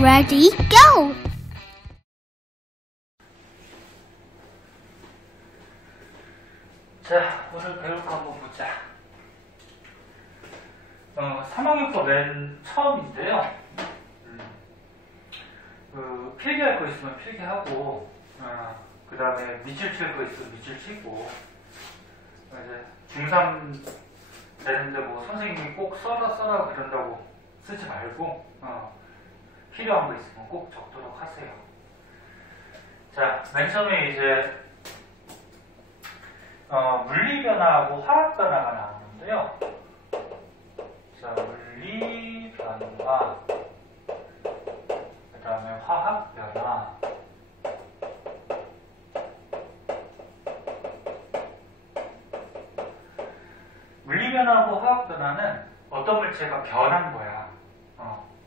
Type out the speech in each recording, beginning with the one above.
Ready, go! 자, 오늘 배울 거 한번 보자. 3학년법 맨 처음인데요. 필기할 거 있으면 필기하고, 그 다음에 밑줄 칠 거 있으면 밑줄 치고, 이제 중3 되는데 뭐 선생님이 꼭 써라 그런다고 쓰지 말고, 필요한 거 있으면 꼭 적도록 하세요. 자, 맨 처음에 이제 물리 변화하고 화학 변화가 나오는데요. 자, 물리 변화, 그 다음에 화학 변화. 물리 변화하고 화학 변화는 어떤 물체가 변한 거야.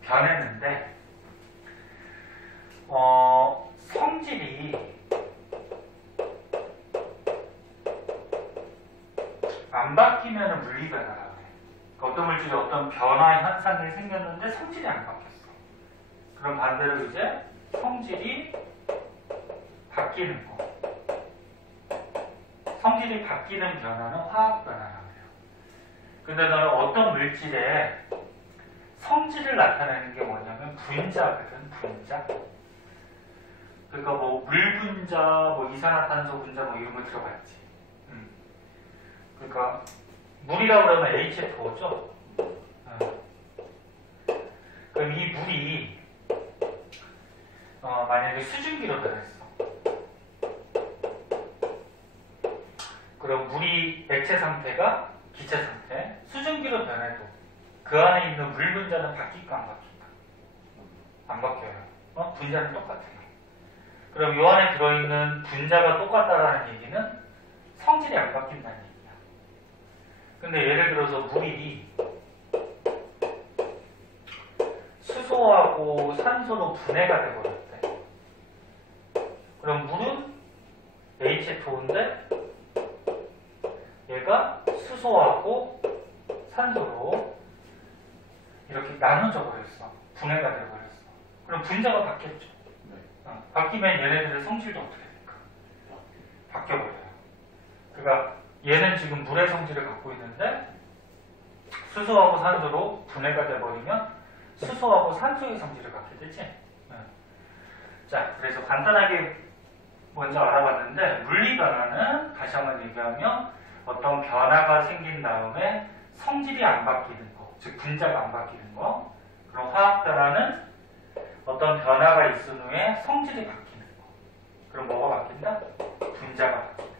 변했는데, 성질이 안 바뀌면 물리 변화라고 해. 어떤 물질이 어떤 변화 현상이 생겼는데 성질이 안 바뀌었어. 그럼 반대로 이제 성질이 바뀌는 거. 성질이 바뀌는 변화는 화학 변화라고 해요. 근데 너는 어떤 물질의 성질을 나타내는 게 뭐냐면 분자거든, 분자. 그러니까 뭐 물 분자, 뭐 이산화탄소 분자 뭐 이런 거 들어봤지. 그러니까 물이라고 그러면 H2O죠. 그럼 이 물이 만약에 수증기로 변했어. 그럼 물이 액체 상태가 기체 상태, 수증기로 변해도 그 안에 있는 물 분자는 바뀔까 안 바뀔까? 안 바뀌어요. 분자는 똑같아요. 그럼 이 안에 들어있는 분자가 똑같다라는 얘기는 성질이 안 바뀐다는 얘기야. 근데 예를 들어서 물이 수소하고 산소로 분해가 되어버렸대. 그럼 물은 H2O인데 얘가 수소하고 산소로 이렇게 나눠져 버렸어. 분해가 되어버렸어. 그럼 분자가 바뀌었죠. 바뀌면 얘네들의 성질도 어떻게 될까? 바뀌어버려요. 그러니까 얘는 지금 물의 성질을 갖고 있는데 수소하고 산소로 분해가 돼버리면 수소하고 산소의 성질을 갖게 되지. 자, 그래서 간단하게 먼저 알아봤는데 물리 변화는 다시 한번 얘기하면 어떤 변화가 생긴 다음에 성질이 안 바뀌는 거, 즉 분자가 안 바뀌는 거. 그럼 화학 변화는 어떤 변화가 있은 후에 성질이 바뀌는 거. 그럼 뭐가 바뀐다? 분자가 바뀐다.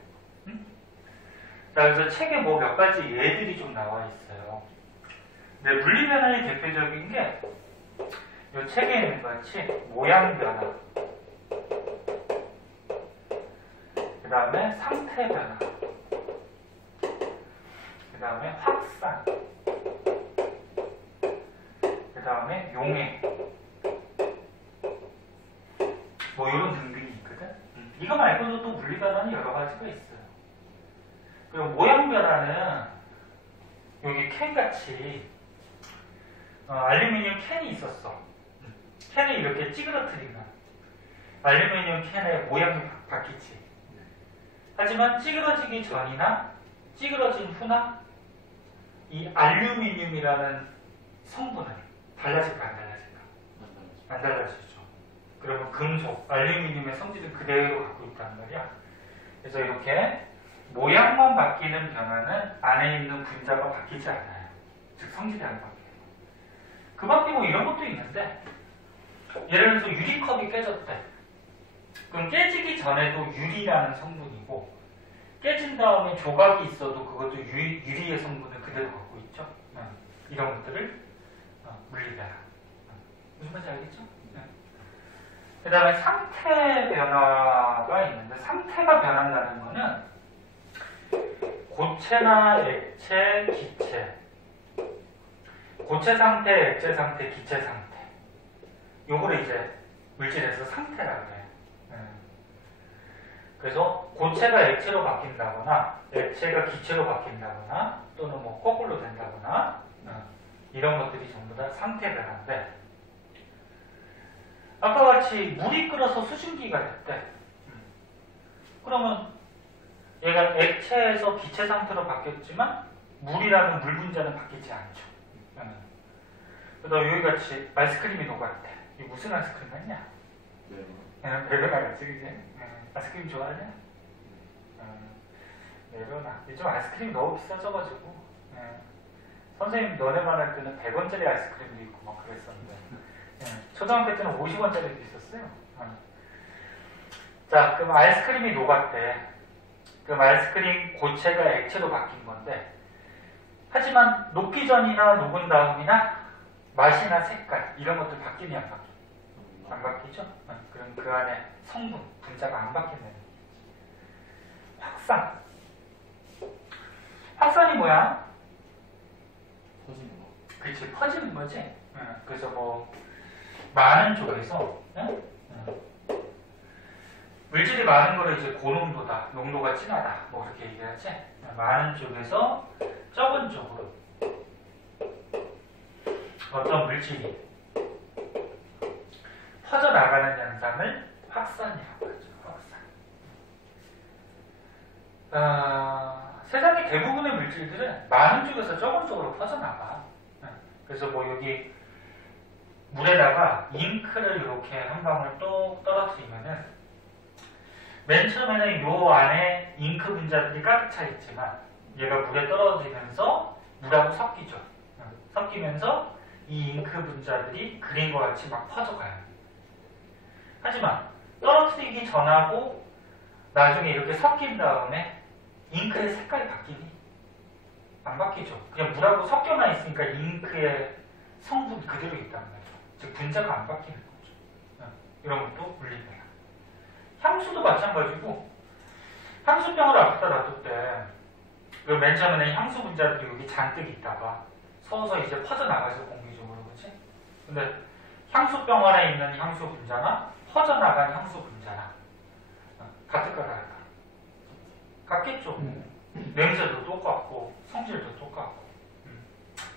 자, 그래서 책에 뭐 몇 가지 예들이 좀 나와 있어요. 근데 물리 변화의 대표적인 게 이 책에 있는 것 같이 모양 변화, 그 다음에 상태 변화, 그 다음에 확산, 그 다음에 용해, 뭐 이런 등등이 있거든. 이거 말고도 또 물리 변화는 여러 가지가 있어요. 그리고 모양 변화는 여기 캔같이 알루미늄 캔이 있었어. 캔을 이렇게 찌그러뜨리면 알루미늄 캔의 모양이 바뀌지. 하지만 찌그러지기 전이나 찌그러진 후나 이 알루미늄이라는 성분은 달라질까 안 달라질까? 안 달라지죠. 그러면 금속, 알루미늄의 성질은 그대로 갖고 있단 말이야. 그래서 이렇게 모양만 바뀌는 변화는 안에 있는 분자가 바뀌지 않아요. 즉 성질이 안 바뀌어요. 그 밖에 뭐 이런 것도 있는데 예를 들어서 유리컵이 깨졌대. 그럼 깨지기 전에도 유리라는 성분이고 깨진 다음에 조각이 있어도 그것도 유리의 성분을 그대로 갖고 있죠. 이런 것들을 물리변화. 무슨 말인지 알겠죠? 그 다음에 상태 변화가 있는데 상태가 변한다는 거는 고체나 액체, 기체, 고체 상태, 액체 상태, 기체 상태. 요거를 이제 물질에서 상태라고 해요. 그래서 고체가 액체로 바뀐다거나 액체가 기체로 바뀐다거나 또는 뭐 거꾸로 된다거나 이런 것들이 전부 다 상태 변화인데 아까 같이 물이 끓어서 수증기가 됐대. 그러면 얘가 액체에서 기체 상태로 바뀌었지만 물이라는 물 분자는 바뀌지 않죠. 그다음 여기 같이 아이스크림이 녹았대. 이게 무슨 아이스크림 같냐? 메로나 같이 그지? 아이스크림 좋아하냐? 메로나. 요즘 아이스크림이 너무 비싸져가지고 선생님 너네만 할 때는 100원짜리 아이스크림도 있고 막 그랬었는데 초등학교 때는 50원짜리도 있었어요. 자, 그럼 아이스크림이 녹았대. 그럼 아이스크림 고체가 액체로 바뀐 건데 하지만 녹기 전이나 녹은 다음이나 맛이나 색깔 이런 것들 바뀌니 안 바뀌니? 안 바뀌죠? 그럼 그 안에 성분, 분자가 안 바뀐다는 얘기지. 확산. 확산이 뭐야? 퍼지는 거. 그치, 퍼지는 거지. 그래서 뭐 많은 쪽에서 물질이 많은 거를 이제 고농도다, 농도가 진하다, 뭐 그렇게 얘기하지. 많은 쪽에서 적은 쪽으로 어떤 물질이 퍼져나가는 현상을 확산이라고 하죠. 확산. 세상의 대부분의 물질들은 많은 쪽에서 적은 쪽으로 퍼져나가. 그래서 뭐 여기 물에다가 잉크를 이렇게 한 방울 똑 떨어뜨리면은 맨 처음에는 요 안에 잉크 분자들이 가득 차 있지만 얘가 물에 떨어지면서 물하고 섞이죠. 섞이면서 이 잉크 분자들이 그림과 같이 막 퍼져가요. 하지만 떨어뜨리기 전하고 나중에 이렇게 섞인 다음에 잉크의 색깔이 바뀌니? 안 바뀌죠. 그냥 물하고 섞여만 있으니까 잉크의 성분 그대로 있다는 거죠. 즉 분자가 안 바뀌는 거죠. 이런 것도 물리입니다. 향수도 마찬가지고 향수병을 앞에다 놔둘 때 맨 처음에는 향수 분자들이 여기 잔뜩 있다가 서서 이제 퍼져나가죠. 공기적으로. 그렇지? 근데 향수병 안에 있는 향수 분자나 퍼져나간 향수 분자나 같을까 다를까? 같겠죠. 냄새도 똑같고 성질도 똑같고.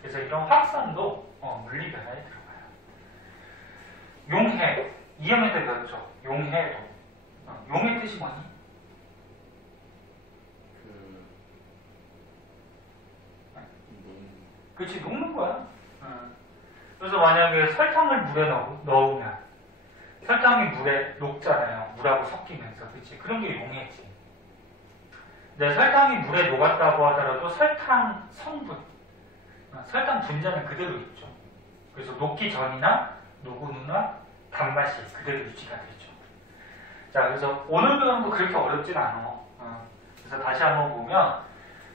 그래서 이런 확산도 물리 변화에 들어가요. 용해. 이형에 대해서 용해도. 용의 뜻이 뭐니? 그렇지, 녹는 거야. 그래서 만약에 설탕을 물에 넣으면 설탕이 물에 녹잖아요. 물하고 섞이면서. 그렇지? 그런 게 용해지. 근데 설탕이 물에 녹았다고 하더라도 설탕 성분, 설탕 분자는 그대로 있죠. 그래서 녹기 전이나 녹은 후나 단맛이 그대로 유지가 되죠. 자, 그래서 오늘 배우는 거 그렇게 어렵진 않아. 그래서 다시 한번 보면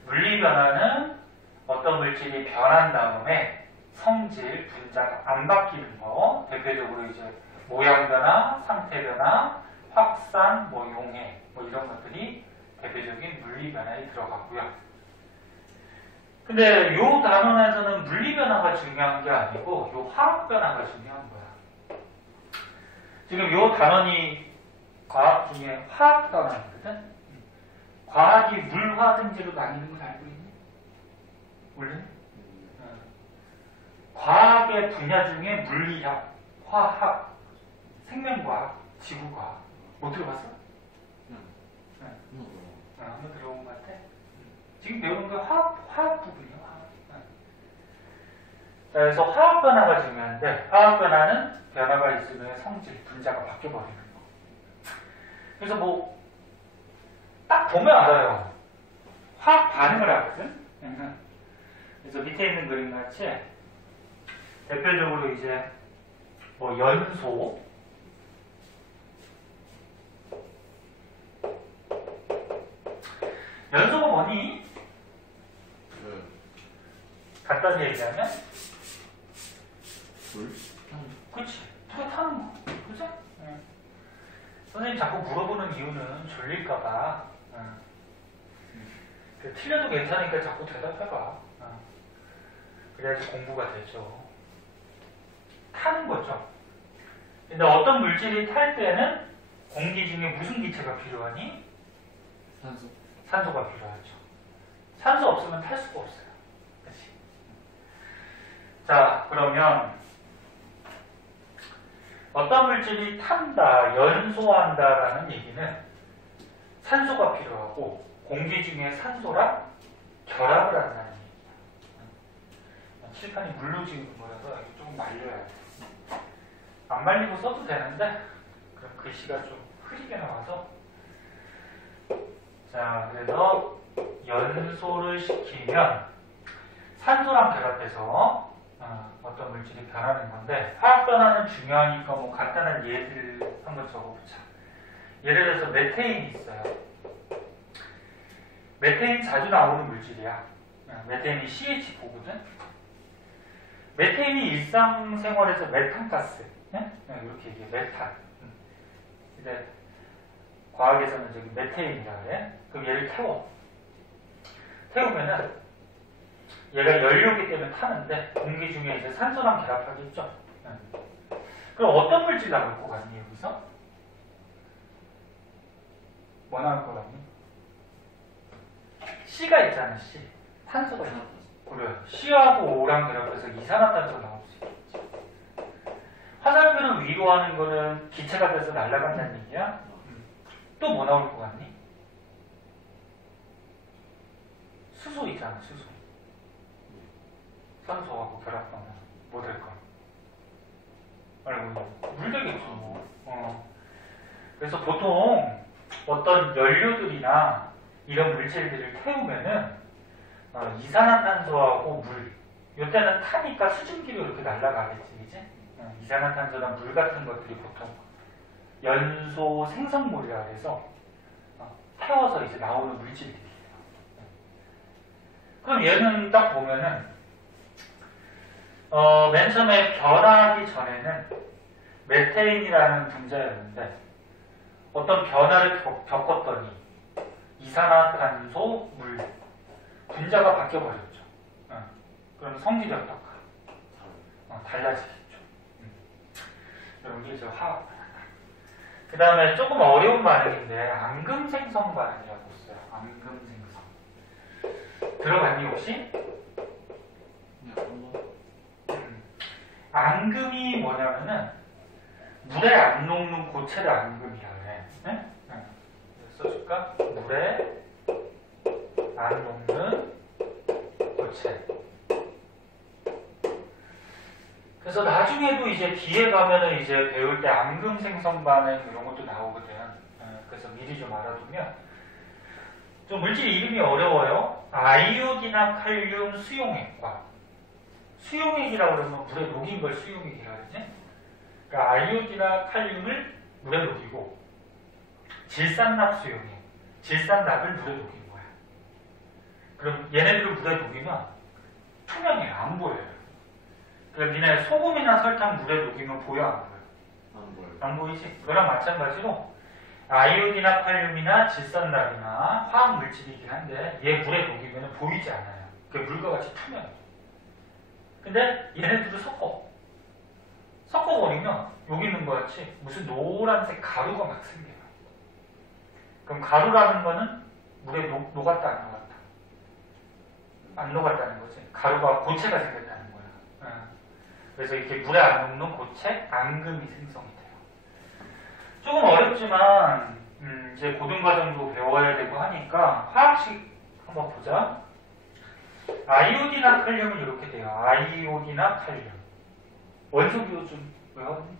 물리 변화는 어떤 물질이 변한 다음에 성질, 분자가 안 바뀌는 거, 대표적으로 이제 모양 변화, 상태 변화, 확산, 뭐 용해, 뭐 이런 것들이 대표적인 물리 변화에 들어가고요. 근데 요 단원에서는 물리 변화가 중요한 게 아니고 요 화학 변화가 중요한 거야. 지금 요 단원이 과학 중에 화학 단원이거든. 과학이 물화 등지로 나뉘는 걸 알고 있니? 몰래? 과학의 분야 중에 물리학, 화학, 생명과학, 지구과학 못 들어봤어? 한번 들어본 것 같아. 지금 배우는 거 화학 부분이야. 자, 그래서 화학 변화가 중요한데 화학 변화는 변화가 있으면 성질, 분자가 바뀌어버리는 거. 그래서 뭐 딱 보면 알아요. 화학 반응을 하거든. 그래서 밑에 있는 그림 같이 대표적으로 이제 뭐 연소, 연소가 뭐니? 간단히 얘기하면 물? 그치, 불에 타는 거. 그죠? 선생님 자꾸 물어보는 이유는 졸릴까봐. 틀려도 괜찮으니까 자꾸 대답해봐. 그래야지 공부가 되죠. 타는 거죠. 근데 어떤 물질이 탈 때는 공기 중에 무슨 기체가 필요하니? 산소. 산소가 필요하죠. 산소 없으면 탈 수가 없어요. 그치? 자, 그러면 어떤 물질이 탄다, 연소한다라는 얘기는 산소가 필요하고 공기 중에 산소랑 결합을 한다는 얘기예요. 칠판이 물로 지은 거라서 이거 조금 말려야 돼. 안 말리고 써도 되는데 그럼 글씨가 좀 흐리게 나와서. 자, 그래서 연소를 시키면 산소랑 결합해서 어떤 물질이 변하는 건데, 화학 변화는 중요하니까 뭐 간단한 예를 한번 적어보자. 예를 들어서 메테인이 있어요. 메테인 자주 나오는 물질이야. 메테인이 CH4거든. 메테인이 일상생활에서 메탄가스, 이렇게 얘기해. 메탄. 근데 과학에서는 저기 메테인이라 그래. 그럼 얘를 태우면은 얘가 연료기 때문에 타는데 공기 중에 이제 산소랑 결합하겠죠. 그럼 어떤 물질 나올 것 같니 여기서? 뭐 나올 것 같니? C가 있잖아. C. 탄소가 있어. 그래. C하고 O랑 결합해서 이산화탄소가 나올 수 있겠지. 화살표를 위로 하는 거는 기체가 돼서 날아간다는 얘기야. 또 뭐 나올 것 같니? 수소 있잖아. 수소. 산소하고 결합하면 뭐 될까? 아이고, 물 되겠죠. 뭐. 그래서 보통 어떤 연료들이나 이런 물질들을 태우면은 이산화탄소하고 물, 이때는 타니까 수증기로 이렇게 날아가겠지, 그지? 이산화탄소나 물 같은 것들이 보통 연소 생성물이라 해서 태워서 이제 나오는 물질들이에요. 그럼 얘는 딱 보면은 맨 처음에 변화하기 전에는 메테인이라는 분자였는데 어떤 변화를 겪었더니 이산화탄소, 물 분자가 바뀌어버렸죠. 그럼 성질이 어떨까? 달라지겠죠. 여러분 이게 저 화학. 그 다음에 조금 어려운 반응인데 앙금생성 반응이라고 있어요. 앙금생성. 들어봤니 혹시? 앙금이 뭐냐면은 물에 안 녹는 고체를 앙금이라 그래. 네? 써줄까? 물에 안 녹는 고체. 그래서 나중에도 이제 뒤에 가면은 이제 배울 때 앙금 생성 반응 이런 것도 나오거든. 그래서 미리 좀 알아두면. 좀 물질 이름이 어려워요. 아이오디나 칼륨 수용액과. 수용액이라고 그러면 물에 녹인 걸 수용액이라 그러지. 그러니까 아이오디나 칼륨을 물에 녹이고 질산납 수용액. 질산납을 물에 녹인 거야. 그럼 얘네들을 물에 녹이면 투명해. 안 보여요. 그럼 니네 소금이나 설탕 물에 녹이면 보여 안 보여? 안 보여. 안 보이지? 그거랑 마찬가지로 아이오디나 칼륨이나 질산납이나 화학 물질이긴 한데 얘 물에 녹이면 보이지 않아요. 그게 물과 같이 투명해. 근데 얘네들을 섞어버리면 여기 있는 것 같이 무슨 노란색 가루가 막 생겨요. 그럼 가루라는 거는 물에 녹았다 안 녹았다? 안 녹았다는 거지. 가루가 고체가 생겼다는 거야. 그래서 이렇게 물에 안 녹는 고체, 앙금이 생성이 돼요. 조금 어렵지만 이제 고등과정도 배워야 되고 하니까 화학식 한번 보자. 아이오디나 칼륨은 이렇게 돼요. 아이오디나 칼륨. 원소기호 좀 외웠니?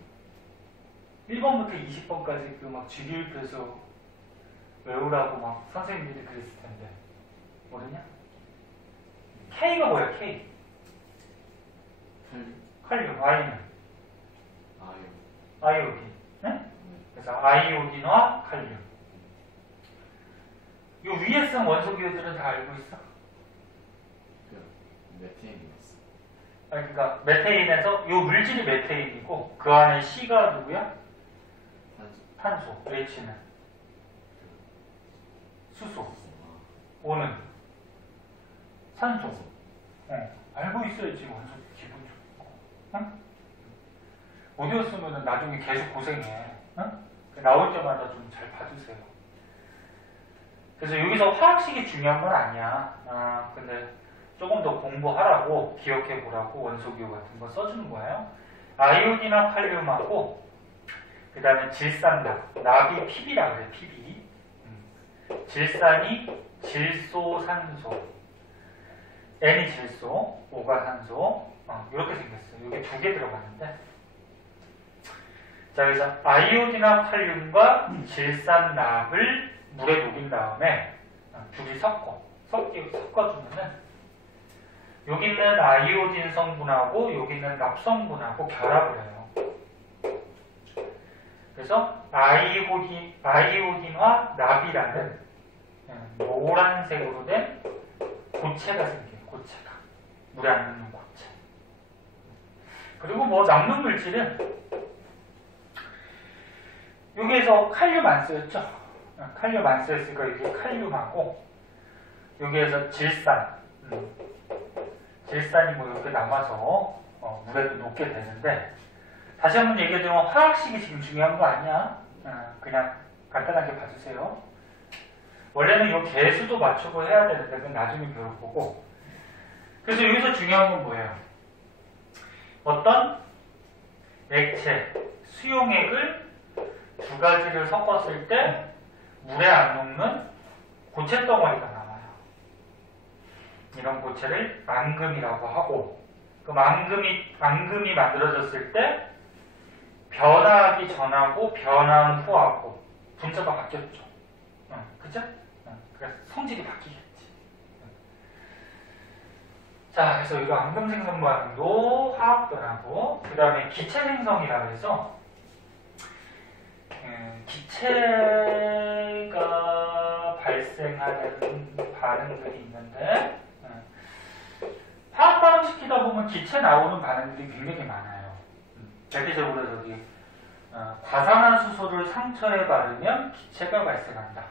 1번부터 20번까지 그 막 주기율표에서 외우라고 막 선생님들이 그랬을 텐데 모르냐? K가 뭐야? K. 칼륨. I는? 아이오딘. 네? 그래서 아이오딘과 칼륨. 이 위에 쓴 원소기호들은 다 알고 있어? 메테인이었어. 그러니까 메테인에서 이 물질이 메테인이고 그 안에 C가 누구야? 탄소. H는 수소. O는 산소. 알고 있어야지 원소 기본적으로. 응? 어디였으면 나중에 계속 고생해. 응? 나올 때마다 좀 잘 봐주세요. 그래서 여기서 화학식이 중요한 건 아니야. 근데 조금 더 공부하라고 기억해 보라고 원소기호 같은 거 써주는 거예요. 아이오디나 칼륨하고 그 다음에 질산납, 납이 PB라고 그래, PB. 질산이 질소산소, N이 질소, O가 산소, 이렇게 생겼어요. 이게 두 개 들어가는데, 자, 그래서 아이오딘과 칼륨과 질산납을 물에 녹인 다음에 둘이 섞어주면은 여기 있는 아이오딘 성분하고 여기 있는 납 성분하고 결합을 해요. 그래서 아이오딘과 납이라는 노란색으로 된 고체가 생겨요. 고체가. 물에 안 녹는 고체. 그리고 뭐 남는 물질은 여기에서 칼륨 안 쓰였죠? 칼륨 안 쓰였으니까 여기 칼륨하고 여기에서 질산이 뭐 이렇게 남아서 물에도 녹게 되는데, 다시 한번 얘기해드리면 화학식이 지금 중요한 거 아니야. 그냥 간단하게 봐주세요. 원래는 이 개수도 맞추고 해야 되는데 그건 나중에 배울 거고. 그래서 여기서 중요한 건 뭐예요? 어떤 액체, 수용액을 두 가지를 섞었을 때 물에 안 녹는 고체 덩어리가 나와요. 이런 고체를 앙금이라고 하고, 그 앙금이 만들어졌을 때 변화하기 전하고 변화한 후하고 분자가 바뀌었죠. 그죠? 그래서 성질이 바뀌겠지. 자, 그래서 이거 앙금 생성 반응도 화학 변화고, 그 다음에 기체 생성이라고 해서 기체가 발생하는 반응들이 있는데, 화학 반응 시키다 보면 기체 나오는 반응들이 굉장히 많아요. 대표적으로 저기 과산화수소를 상처에 바르면 기체가 발생한다.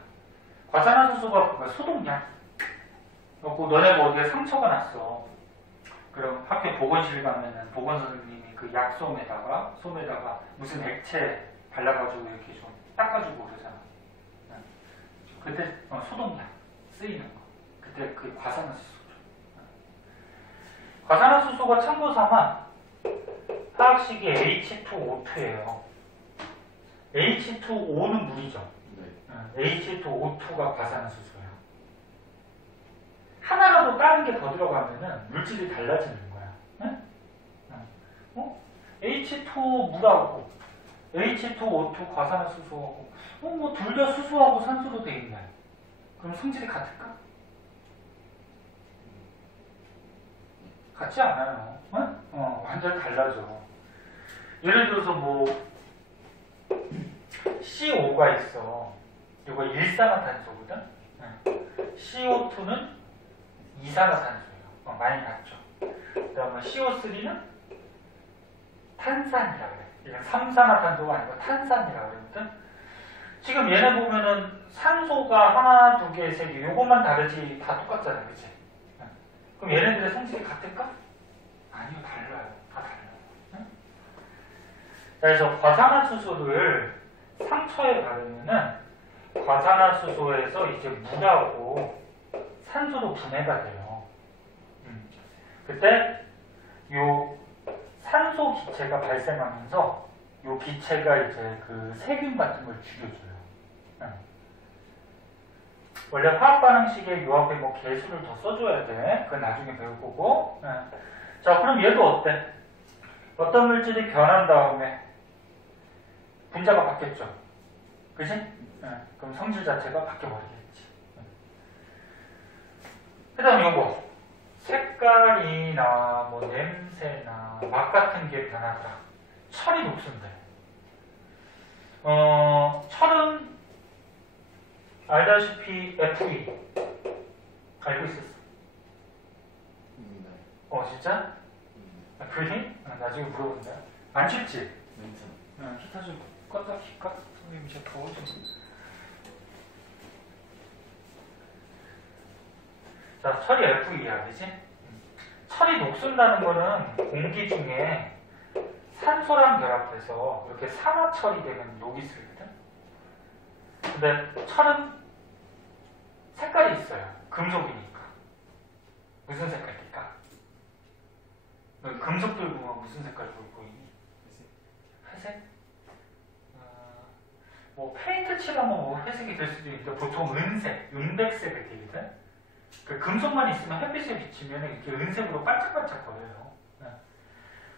과산화수소가 뭐가 소독약. 너네 뭐 어디에 상처가 났어. 그럼 학교 보건실 가면은 보건 선생님이 그 약솜에다가 무슨 액체 발라가지고 이렇게 좀 닦아주고 그러잖아. 그때 소독약 쓰이는 거. 그때 그 과산화수소. 과산화수소가 참고 삼아 화학식이 H2O2예요. H2O는 물이죠. H2O2가 과산화수소예요. 하나라도 다른 게 더 들어가면은 물질이 달라지는 거야. H2O 물하고 H2O2 과산화수소하고 뭐 둘 다 수소하고 산소로 돼 있네. 그럼 성질이 같을까? 같지 않아요. 완전 달라져. 예를 들어서 뭐 CO5가 있어. 이거 일산화탄소거든. CO2는 이산화탄소예요. 많이 같죠. 그 다음에 CO3는 탄산이라고 그래. 이건 삼산화탄소가 아니고 탄산이라고 그러거든. 지금 얘네 보면은 산소가 하나, 두 개, 세 개, 요것만 다르지 다 똑같잖아요. 그치? 그럼 얘네들의 성질이 같을까? 아니요, 달라요. 다 달라요. 그래서 과산화수소를 상처에 바르면은 과산화수소에서 이제 물하고 산소로 분해가 돼요. 그때 요 산소 기체가 발생하면서 요 기체가 이제 그 세균 같은 걸 죽여줘요. 원래 화학 반응식에 요 앞에 뭐 개수를 더 써줘야 돼. 그건 나중에 배울 거고. 자, 그럼 얘도 어때? 어떤 물질이 변한 다음에 분자가 바뀌었죠. 그치? 그럼 성질 자체가 바뀌어버리겠지. 그 다음 요거. 색깔이나 뭐 냄새나 맛 같은 게 변하더라. 철이 녹슨데. 철은 알다시피 Fe. 알고 있었어? 진짜? Fe? 나중에 물어본다. 안 춥지? 기타 좀 껐다 킬까? 선생님 이제 더워 좀. 자, 철이 Fe야, 그지? 철이 녹슨다는 거는 공기 중에 산소랑 결합해서 이렇게 산화철이 되면 녹이 쓰거든? 근데 철은 색깔이 있어요. 금속이니까. 무슨 색깔일까? 금속들 보면 무슨 색깔 보이니? 회색? 뭐 페인트 칠하면 뭐 회색이 될 수도 있는데 보통 은색, 은백색을 띠거든. 그 금속만 있으면 햇빛에 비치면 이렇게 은색으로 반짝반짝거려요.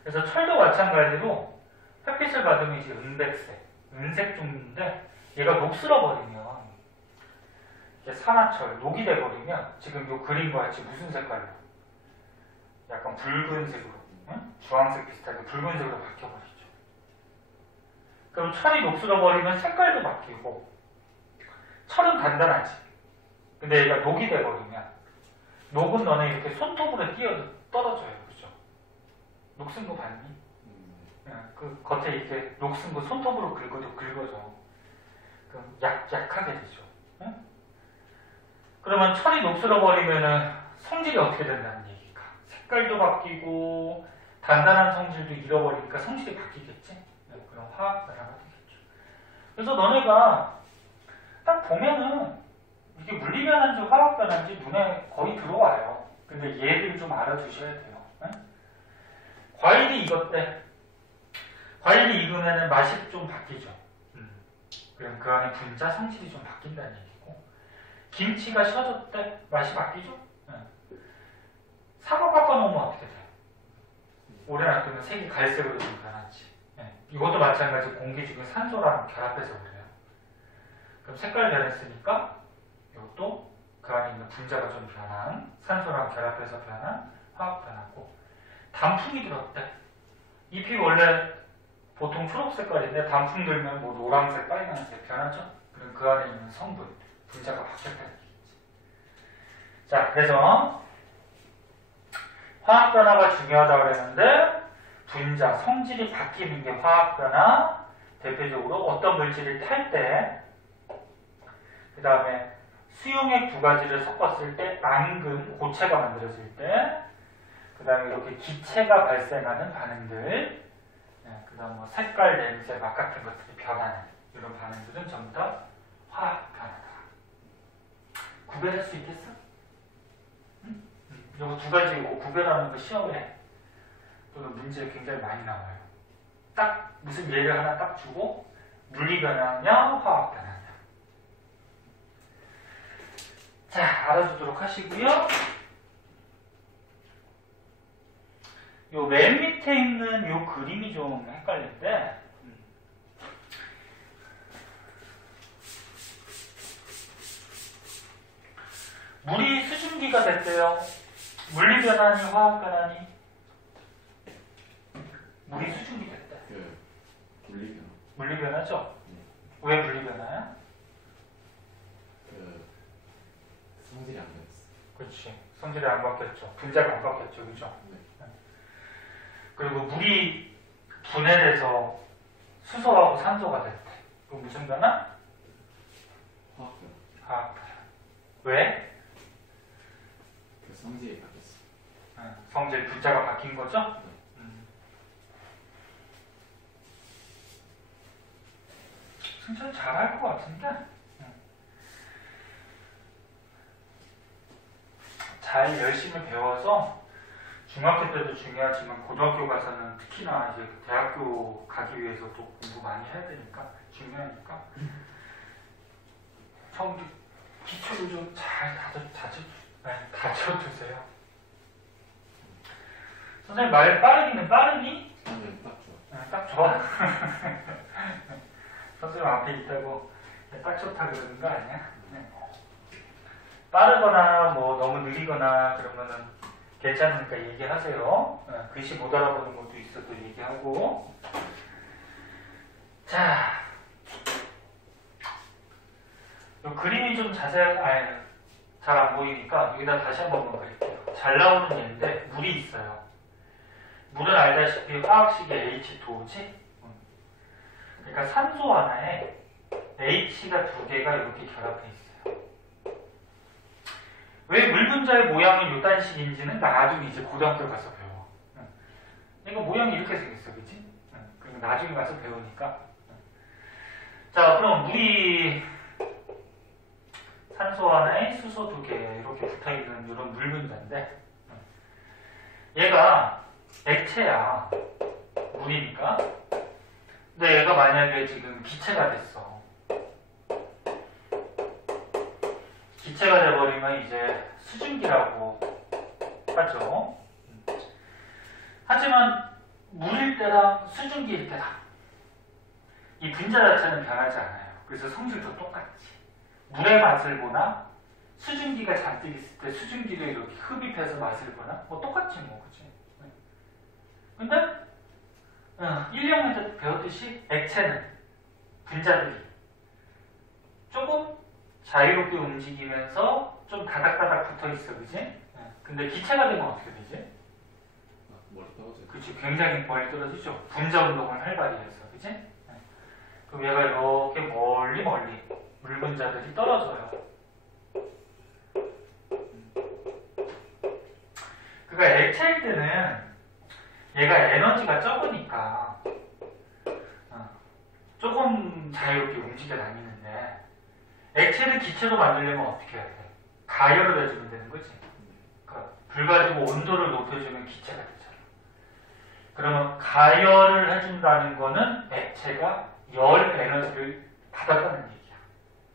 그래서 철도 마찬가지로 햇빛을 받으면 이제 은백색, 은색 종류인데 얘가 녹슬어버리면 이게 산화철, 녹이 돼버리면 지금 요 그림과 같이 무슨 색깔로? 약간 붉은색으로, 응? 주황색 비슷하게 붉은색으로 바뀌어버리죠. 그럼 철이 녹슬어버리면 색깔도 바뀌고 철은 단단하지. 근데 얘가 녹이 돼버리면 녹은 너네 이렇게 손톱으로 떨어져요. 그죠? 녹슨 거 봤니? 그 겉에 이렇게 녹슨 거 손톱으로 긁어도 긁어져. 그럼 약하게 되죠. 응? 그러면 철이 녹슬어버리면은 성질이 어떻게 된다는 얘기가? 색깔도 바뀌고 단단한 성질도 잃어버리니까 성질이 바뀌겠지? 그럼 화학 변화가 되겠죠. 그래서 너네가 딱 보면은 이게 물리 변화인지 화학 변화인지 눈에 거의 들어와요. 근데 얘를 좀 알아두셔야 돼요. 응? 과일이 익었대. 과일이 익으면 맛이 좀 바뀌죠. 그럼 그 안에 분자 성질이 좀 바뀐다는 얘기고, 김치가 셔졌대. 맛이 바뀌죠. 사과 깎아놓으면 어떻게 돼? 오래 놔두면 색이 갈색으로 좀 변하지. 이것도 마찬가지. 공기 중에 산소랑 결합해서 그래요. 그럼 색깔 변했으니까 이것도 그 안에 있는 분자가 좀 변한, 산소랑 결합해서 변한 화학 변화고, 단풍이 들었대. 잎이 원래 보통 초록 색깔인데 단풍 들면 뭐 노란색, 빨간색 변하죠? 그럼 그 안에 있는 성분, 분자가 바뀌었다는 얘기지. 자, 그래서 화학 변화가 중요하다고 그랬는데 분자, 성질이 바뀌는 게 화학 변화. 대표적으로 어떤 물질을 탈 때, 그 다음에 수용액 두 가지를 섞었을 때 앙금, 고체가 만들어질 때, 그 다음에 이렇게 기체가 발생하는 반응들, 그 다음 뭐 색깔, 냄새, 맛 같은 것들이 변하는 이런 반응들은 전부 다 화학 변화다. 구별할 수 있겠어? 응? 이거 두 가지 이거 구별하는 거 시험에 또는 문제에 굉장히 많이 나와요. 딱 무슨 예를 하나 딱 주고 물리 변화냐 화학 변화냐. 자, 알아두도록 하시고요. 요 맨 밑에 있는 요 그림이 좀 헷갈린데, 물이 수증기가 됐대요. 물리 변화니 화학 변화니? 물이 수증기 됐대. 물리 변화. 물리 변화죠? 왜 물리 변화야? 성질이 안 변했어. 그렇지. 성질이 안 바뀌었죠. 분자가 안 바뀌었죠. 그죠? 그리고 물이 분해돼서 수소하고 산소가 됐대. 그럼 무슨 변화? 화학 변화. 화학 변화. 왜? 그 성질이 바뀌었어. 성질 분자가 바뀐 거죠? 승철 잘할 것 같은데? 잘 열심히 배워서 중학교 때도 중요하지만 고등학교 가서는 특히나 이제 대학교 가기 위해서 또 공부 많이 해야 되니까 중요하니까 처음부터 기초를 좀 잘 다져두세요. 선생님 말 빠르기는 빠르니? 딱 좋아. 딱 좋아. 선생님 앞에 있다고 딱 좋다 그러는 거 아니야? 빠르거나 뭐 너무 느리거나 그러면은 괜찮으니까 얘기하세요. 글씨 못 알아보는 것도 있어도 얘기하고. 자, 요 그림이 좀 잘 안 보이니까 여기다 다시 한 번만 그릴게요. 잘 나오는 얘인데 물이 있어요. 물은 알다시피 화학식의 H2O지? 그러니까 산소 하나에 H가 두 개가 이렇게 결합해 있어요. 왜 물 분자의 모양은 이딴 식인지는 나중에 이제 고등학교 가서 배워. 이거 모양이 이렇게 생겼어, 그치? 그리고 나중에 가서 배우니까. 자, 그럼 물이 산소 하나에 수소 두 개 이렇게 붙어있는 이런 물 분자인데, 얘가 액체야. 물이니까. 근데 얘가 만약에 지금 기체가 됐어. 기체가 돼버리면 이제 수증기라고 하죠. 하지만 물일 때랑 수증기일 때랑 이 분자 자체는 변하지 않아요. 그래서 성질도 똑같지. 물의 맛을 보나 수증기가 잔뜩 있을 때 수증기를 이렇게 흡입해서 맛을 보나 뭐 똑같지 뭐, 그치? 근데 1년 때 배웠듯이 액체는 분자들이 조금 자유롭게 움직이면서 좀 다닥다닥 붙어 있어, 그지? 근데 기체가 되면 어떻게 되지? 멀리 떨어져. 그치, 굉장히 멀리 떨어지죠. 분자 운동을 활발히 해서, 그지? 그럼 얘가 이렇게 멀리 물 분자들이 떨어져요. 그러니까 액체일 때는 얘가 에너지가 적으니까 조금 자유롭게 움직여 다니는데 액체를 기체로 만들려면 어떻게 해야 돼? 가열을 해주면 되는 거지. 그러니까 불 가지고 온도를 높여주면 기체가 되잖아. 그러면 가열을 해준다는 거는 액체가 열 에너지를 받았다는 얘기야.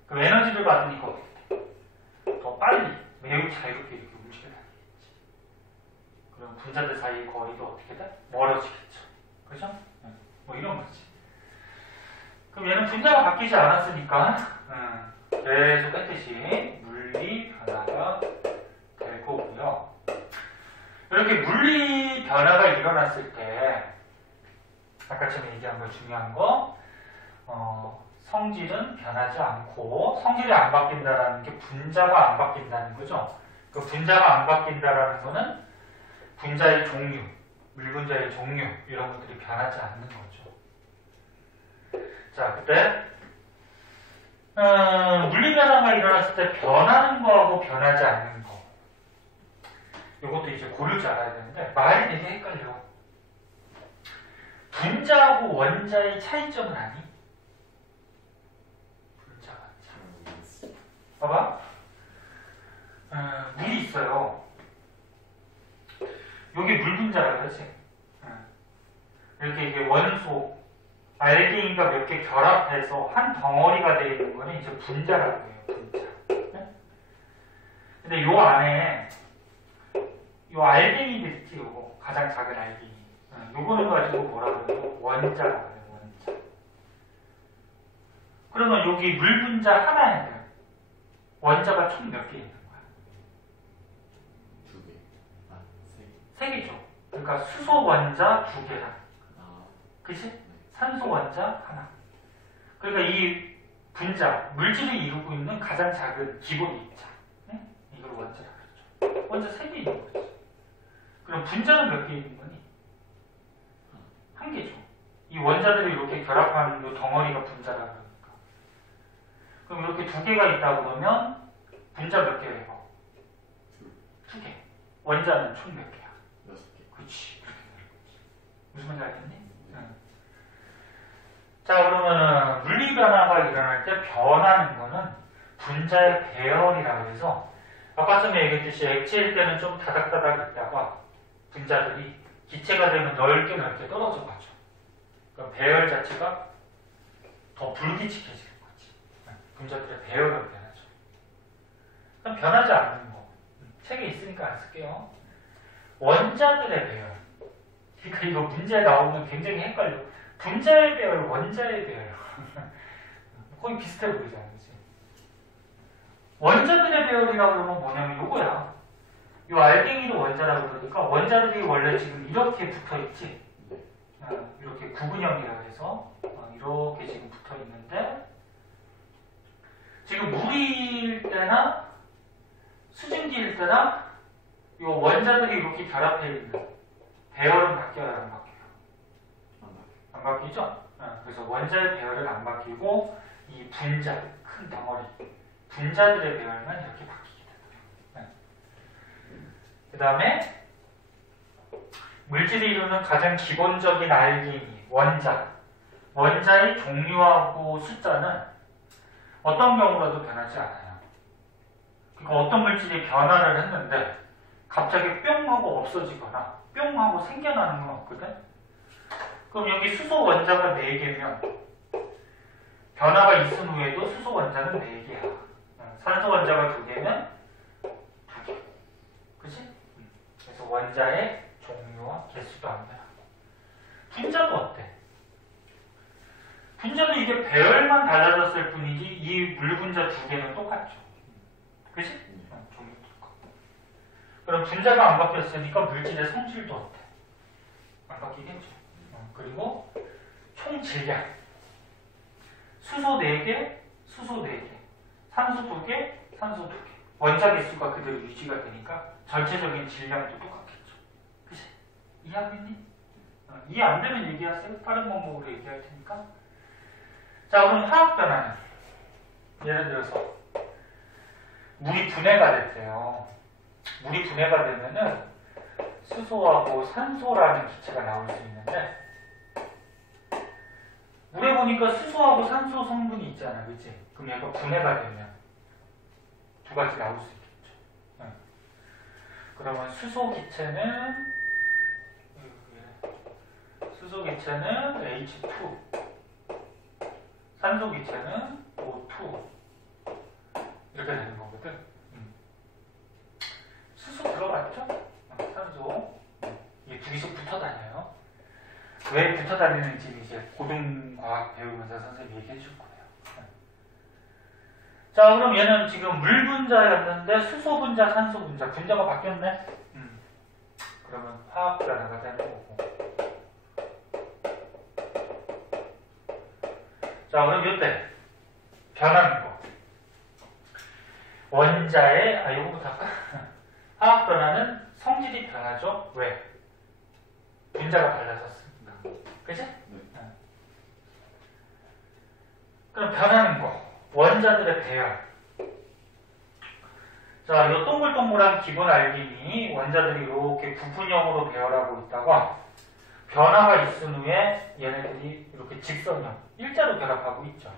그럼 에너지를 받으니까 어떻게 돼? 더 빨리 매우 자유롭게 이렇게 움직여 다니겠지. 그럼 분자들 사이의 거리도 어떻게 돼? 멀어지겠죠. 그죠? 뭐 이런 거지. 그럼 얘는 분자가 바뀌지 않았으니까 계속 했듯이 물리 변화가 될 거고요. 이렇게 물리 변화가 일어났을 때 아까 전에 얘기한 거 중요한 거 성질은 변하지 않고 성질이 안 바뀐다라는 게 분자가 안 바뀐다는 거죠. 그 분자가 안 바뀐다라는 거는 분자의 종류, 물분자의 종류 이런 것들이 변하지 않는 거죠. 자, 그때 물리 변화가 일어났을 때 변하는 거하고 변하지 않는 거 이것도 이제 고를 줄 알아야 되는데 말이 되게 헷갈려. 분자하고 원자의 차이점은 아니? 분자, 원자. 봐봐. 물이 있어요. 여기 물 분자라 그러지? 이렇게 이게 원소, 알갱이가 몇 개 결합해서 한 덩어리가 되어 있는 거는 이제 분자라고 해요, 분자. 근데 요 안에 요 알갱이들 있지, 요거. 가장 작은 알갱이. 요거를 가지고 뭐라 그래요? 원자라고 해요, 원자. 그러면 여기 물 분자 하나에는 원자가 총 몇 개 있는 거야? 2개. 아, 3개. 3개죠. 그러니까 수소 원자 2개랑. 그치? 네. 산소 원자 하나. 그러니까 이 분자, 물질이 이루고 있는 가장 작은 기본 입자. 네? 이걸 원자라고 그러죠. 원자 3개 있는 거지. 그럼 분자는 몇 개 있는 거니? 1개죠. 이 원자들이 이렇게 결합하는 이 덩어리가 분자라고 그러니까. 그럼 이렇게 2개가 있다고 그러면 분자 몇 개예요? 2개. 원자는 총 몇 개야? 6개. 그렇지. 그렇게 되는 거지. 무슨 말인지 알겠니? 자, 그러면은 물리 변화가 일어날 때 변하는 거는 분자의 배열이라고 해서 아까 전에 얘기했듯이 액체일 때는 좀 다닥다닥 있다가 분자들이 기체가 되면 넓게 떨어져 가죠. 그러니까 배열 자체가 더 불규칙해지는 거지. 분자들의 배열은 변하죠. 그럼 변하지 않는 거. 책에 있으니까 안 쓸게요. 원자들의 배열. 그러니까 이거 문제에 나오면 굉장히 헷갈려. 분자의 배열, 원자의 배열. 거의 비슷해 보이잖아, 그치? 원자들의 배열이라고 그러면 뭐냐면 요거야. 요 알갱이도 원자라고 그러니까 원자들이 원래 지금 이렇게 붙어 있지? 이렇게 구근형이라고 해서 이렇게 지금 붙어 있는데 지금 물일 때나 수증기일 때나 요 원자들이 이렇게 결합해 있는 배열은 바뀌어요, 안 바뀌어요? 안 바뀌죠? 그래서 원자의 배열은 안 바뀌고 이 분자, 큰 덩어리 분자들의 배열만 이렇게 바뀌게 되고요. 그 다음에 물질이 이루는 가장 기본적인 알갱이, 원자의 종류하고 숫자는 어떤 경우라도 변하지 않아요. 그러니까 어떤 물질이 변화를 했는데 갑자기 뿅 하고 없어지거나 뿅 하고 생겨나는 건 없거든? 그럼 여기 수소 원자가 4개면 변화가 있은 후에도 수소 원자는 4개야. 산소 원자가 2개면 2개. 그치? 그래서 원자의 종류와 개수도 안 변하고. 분자도 어때? 분자도 이게 배열만 달라졌을 뿐이지 이 물분자 2개는 똑같죠. 그치? 종류도 똑같고. 그럼 분자가 안 바뀌었으니까 물질의 성질도 어때? 안 바뀌겠죠. 그리고 총 질량. 수소 4개, 수소 4개, 산소 2개, 산소 2개. 원자 개수가 그대로 유지가 되니까 전체적인 질량도 똑같겠죠. 그치? 이해하고 있니? 이해 안 되면 얘기하세요. 다른 방법으로 얘기할 테니까. 자, 그럼 화학 변화는 예를 들어서 물이 분해가 됐대요. 물이 분해가 되면은 수소하고 산소라는 기체가 나올 수 있는데 물에 보니까 수소하고 산소 성분이 있잖아, 그치? 그럼 얘가 분해가 되면 2가지 나올 수 있겠죠. 그러면 수소 기체는 H2, 산소 기체는 O2 이렇게 되는 거거든. 수소 들어갔죠? 산소 이게 2개씩 붙어 다녀요. 왜 붙어 다니는지 이제 고등과학 배우면서 선생님이 얘기해 줄 거예요. 자, 그럼 얘는 지금 물 분자였는데 수소 분자, 산소 분자, 분자가 바뀌었네. 그러면 화학 변화가 되는 거고. 자, 그럼 이때 변하는 거. 원자의 요거부터 할까? 화학 변화는 성질이 변하죠. 왜? 분자가 달라졌습니다. 그치? 그럼 변하는 거. 원자들의 배열. 자, 이 동글동글한 기본 알긴이 원자들이 이렇게 부분형으로 배열하고 있다가 변화가 있은 후에 얘네들이 이렇게 직선형, 일자로 결합하고 있죠.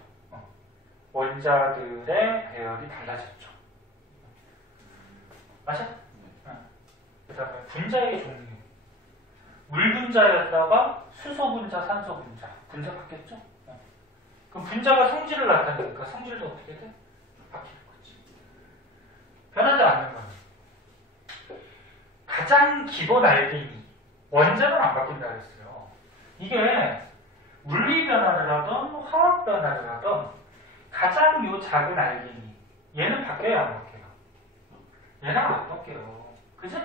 원자들의 배열이 달라졌죠. 맞아? 그 다음에 분자의 종류. 물 분자였다가 수소 분자, 산소 분자. 분자 바뀌었죠? 그럼 분자가 성질을 나타내니까 성질도 어떻게 돼? 바뀌는 거지. 변하지 않는 건 가장 기본 알갱이. 원자는 안 바뀐다 그랬어요. 이게 물리 변화를 하던 화학 변화를 하던 가장 요 작은 알갱이. 얘는 바뀌어야 안 바뀌어요? 얘는 안 바뀌어요. 그지?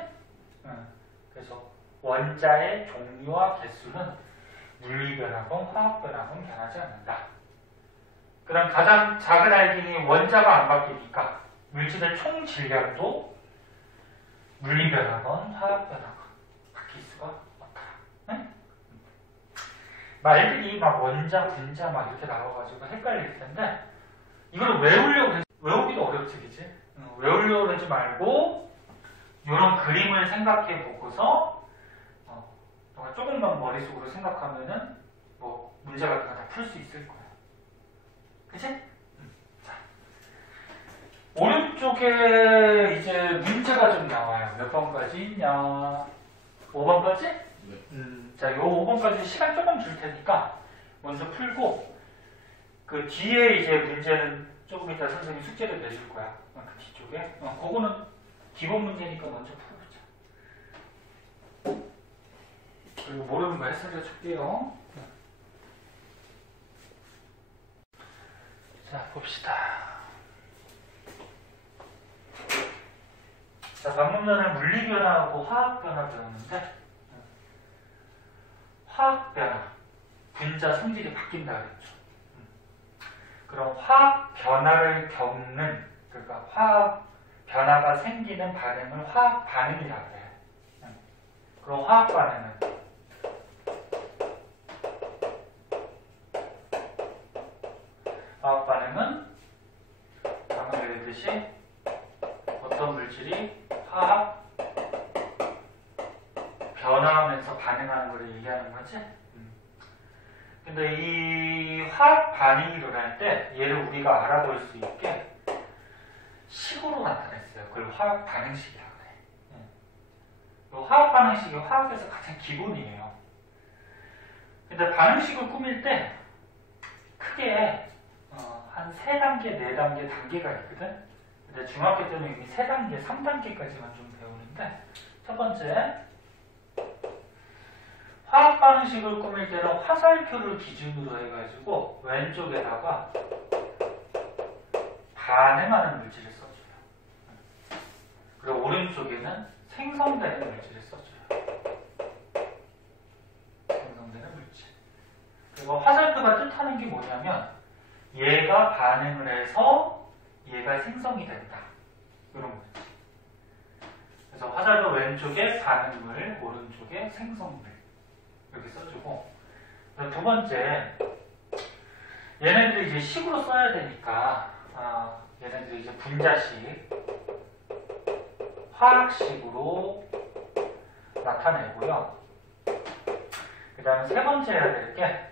그래서 원자의 종류와 개수는 물리 변화건 화학 변화건 변하지 않는다. 그다음 가장 작은 알갱이 원자가 안 바뀌니까 물질의 총 질량도 물리 변화건 화학 변화건 바뀔 수가 없다. 네? 말들이 막 원자, 분자 막 이렇게 나와가지고 헷갈릴 텐데 이걸 외우기도 어렵지, 그치? 외우려고 하지 말고 이런 그림을 생각해 보고서 조금만 머릿속으로 생각하면은 뭐 문제 같은 거 다 풀 수 있을 거야. 그치? 자, 오른쪽에 이제 문제가 좀 나와요. 몇 번까지 있냐? 5번까지? 네. 자, 요 5번까지 시간 조금 줄 테니까 먼저 풀고 그 뒤에 이제 문제는 조금 이따 선생님이 숙제를 내줄 거야. 그 뒤쪽에. 그거는 기본 문제니까 먼저 풀어보자. 그리고 모르는 거 해설해 줄게요. 자, 봅시다. 자, 방금 전에 물리 변화하고 화학 변화 배웠는데 화학 변화, 분자 성질이 바뀐다 그랬죠. 그럼 화학 변화를 겪는, 그러니까 화학 변화가 생기는 반응을 화학 반응이라고 해요. 그럼 화학 반응은 방금 그랬듯이 어떤 물질이 화학 변화하면서 반응하는 걸 얘기하는 거지. 근데 이 화학 반응이 일어날 때 얘를 우리가 알아볼 수 있게 식으로 나타냈어요. 그걸 화학 반응식이라고 해. 이 화학 반응식이 화학에서 가장 기본이에요. 근데 반응식을 꾸밀 때 크게 한 3단계, 4단계 단계가 있거든. 근데 중학교 때는 이미 3단계, 3단계까지만 좀 배우는데 첫 번째 화학 방식을 꾸밀 때는 화살표를 기준으로 해가지고 왼쪽에다가 반응하는 물질을 써줘요. 그리고 오른쪽에는 생성되는 물질을 써줘요. 생성되는 물질. 그리고 화살표가 뜻하는 게 뭐냐면 얘가 반응을 해서 얘가 생성이 된다. 이런 거지. 그래서 화살표 왼쪽에 반응물, 오른쪽에 생성물 이렇게 써주고, 두 번째 얘네들이 이제 식으로 써야 되니까 얘네들이 이제 분자식, 화학식으로 나타내고요. 그 다음에 세 번째 해야 될 게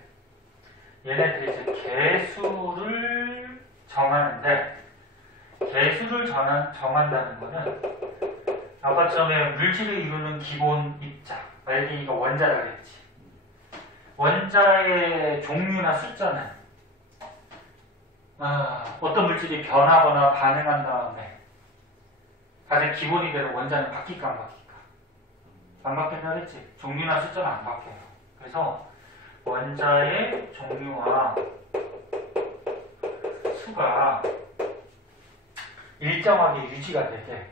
얘네들이 이제 개수를 정하는데, 개수를 정한다는 거는 아까 전에 물질을 이루는 기본 입자, LD가 원자라 그랬지. 원자의 종류나 숫자는 어떤 물질이 변하거나 반응한 다음에 가장 기본이 되는 원자는 바뀔까 안 바뀔까? 안 바뀐다 그랬지. 종류나 숫자는 안 바뀌어요. 그래서 원자의 종류와 수가 일정하게 유지가 되게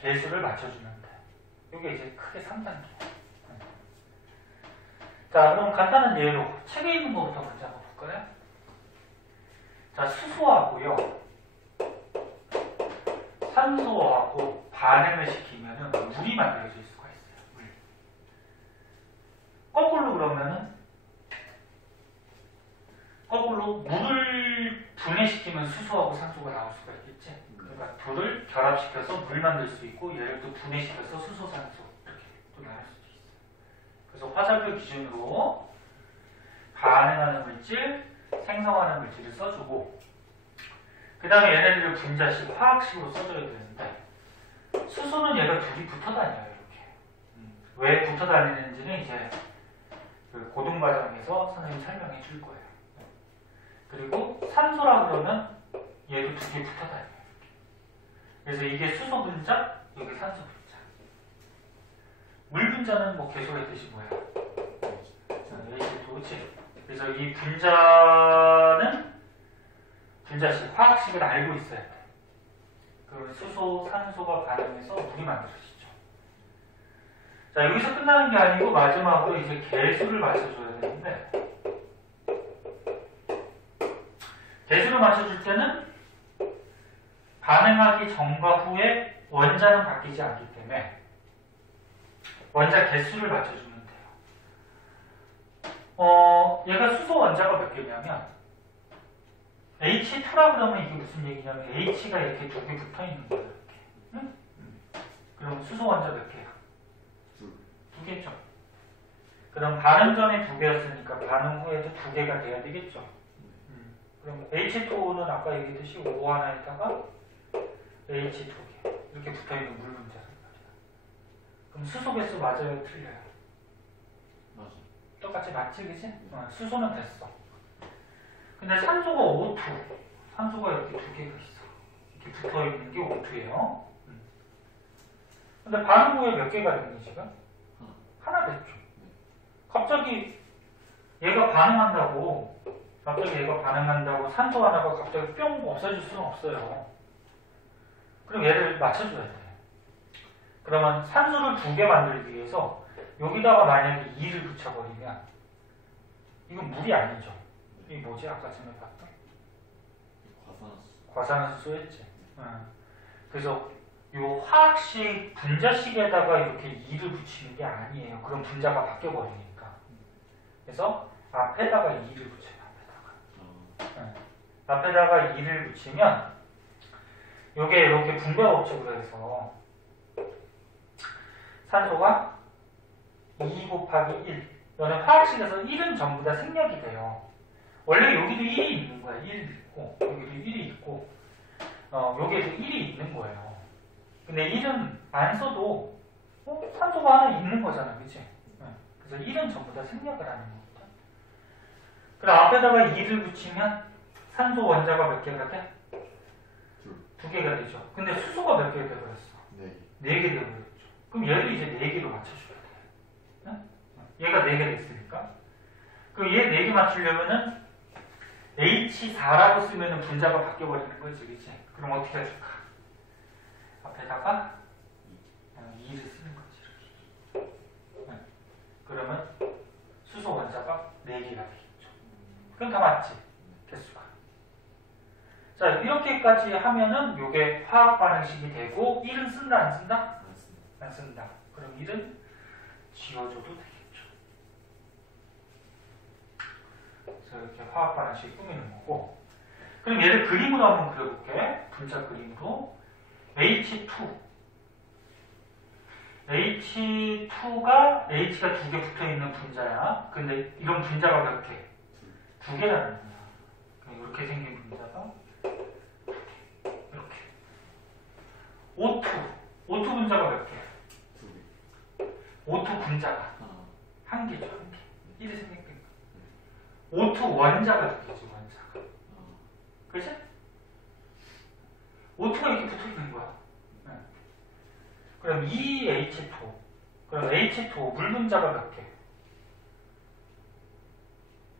개수를 맞춰주면 돼. 이게 이제 크게 3단계. 자, 그럼 간단한 예로 책에 있는 것부터 먼저 한번 볼까요? 자, 수소하고요, 산소하고 반응을 시키면은 물이 만들어질 수가 있어요. 물. 거꾸로 그러면은 물을 분해시키면 수소하고 산소가 나올 수가 있겠지. 그러니까 둘을 결합시켜서 물 만들 수 있고, 얘를 또 분해시켜서 수소, 산소 이렇게 또 나올 수도 있어요. 그래서 화살표 기준으로 반응하는 물질, 생성하는 물질을 써주고, 그 다음에 얘네들을 분자식, 화학식으로 써줘야 되는데, 수소는 얘가 둘이 붙어 다녀요. 이렇게. 왜 붙어 다니는지는 이제 그 고등과정에서 선생님이 설명해 줄 거예요. 그리고 산소라 그러면 얘도 두 개 붙어 다녀요. 그래서 이게 수소 분자, 여기 산소 분자. 물 분자는 뭐 개소의 뜻이 뭐야? H2O, 그치? 그래서 이 분자는 분자식, 화학식을 알고 있어야 돼. 그러면 수소, 산소가 반응해서 물이 만들어지죠. 자, 여기서 끝나는 게 아니고 마지막으로 이제 개수를 맞춰줘야 되는데, 개수를 맞춰줄 때는 반응하기 전과 후에 원자는 바뀌지 않기 때문에 원자 개수를 맞춰주면 돼요. 얘가 수소 원자가 몇 개냐면 H2라 그러면 이게 무슨 얘기냐면 H가 이렇게 두 개 붙어 있는 거예요. 이렇게. 응? 그럼 수소 원자 몇 개야? 두 개죠. 그럼 반응 전에 두 개였으니까 반응 후에도 두 개가 돼야 되겠죠. 그럼 H2O는 아까 얘기했듯이 O 하나에다가 H2개 이렇게 붙어있는 물 분자란 말이야. 그럼 수소 개수 맞아요? 틀려요? 맞아. 똑같이 맞지, 그치? 수소는 됐어. 근데 산소가 O2, 산소가 이렇게 두 개가 있어. 이렇게 붙어있는 게 O2예요. 근데 반응 후에 몇 개가 됐니 지금? 하나 됐죠. 갑자기 얘가 반응한다고 산소 하나가 갑자기 뿅 없어질 수는 없어요. 그럼 얘를 맞춰줘야 돼. 그러면 산소를 두 개 만들기 위해서 여기다가 만약에 2를 붙여버리면 이건 물이 아니죠. 이게 뭐지? 아까 전에 봤던? 과산화수소였지. 그래서 이 화학식 분자식에다가 이렇게 2를 붙이는 게 아니에요. 그럼 분자가 바뀌어버리니까. 그래서 앞에다가 2를 붙여요. 앞에다가 2를 붙이면 이게 이렇게 분배 법칙으로 해서 산소가 2 곱하기 1. 이거는 화학식에서 1은 전부 다 생략이 돼요. 원래 여기도 1이 있는 거야. 1 있고 여기도 1이 있고 여기에도 1이 있는 거예요. 근데 1은 안 써도 산소가 하나 있는 거잖아. 그치? 그래서 1은 전부 다 생략을 하는 겁니다. 그럼 앞에다가 2를 붙이면 산소 원자가 몇 개가 돼? 두 개가 되죠. 근데 수소가 몇 개가 되어버렸어? 네 개 되어버렸죠. 그럼 얘를 이제 네 개로 맞춰줘야 돼. 네? 얘가 네 개 됐으니까. 그럼 얘 네 개 맞추려면은 H4라고 쓰면은 분자가 바뀌어버리는 거지, 그치? 그럼 어떻게 해줄까? 앞에다가 2를 쓰는 거지, 이렇게. 네. 그러면 수소 원자가 4개가 되겠죠. 그럼 다 맞지? 개수가. 자, 이렇게까지 하면은 요게 화학 반응식이 되고 1은 쓴다, 안 쓴다? 안 쓴다. 그럼 1은 지워줘도 되겠죠. 그래서 이렇게 화학 반응식이 꾸미는 거고. 그럼 얘를 그림으로 한번 그려볼게. 분자 그림으로. H2. H2가 H가 두 개 붙어 있는 분자야. 근데 이런 분자가 몇 개? 두 개라는 거야. 이렇게 생긴 분자가 이렇게. O2. O2 분자가 몇 개? O2 분자가 한 개죠, 한 개. 이렇게 생겼겠다. O2 원자가 두 개지, 원자가. 그치? O2가 이렇게 붙어 있는 거야. 네. 그럼 2H2. 그럼 H2 물 분자가 몇 개?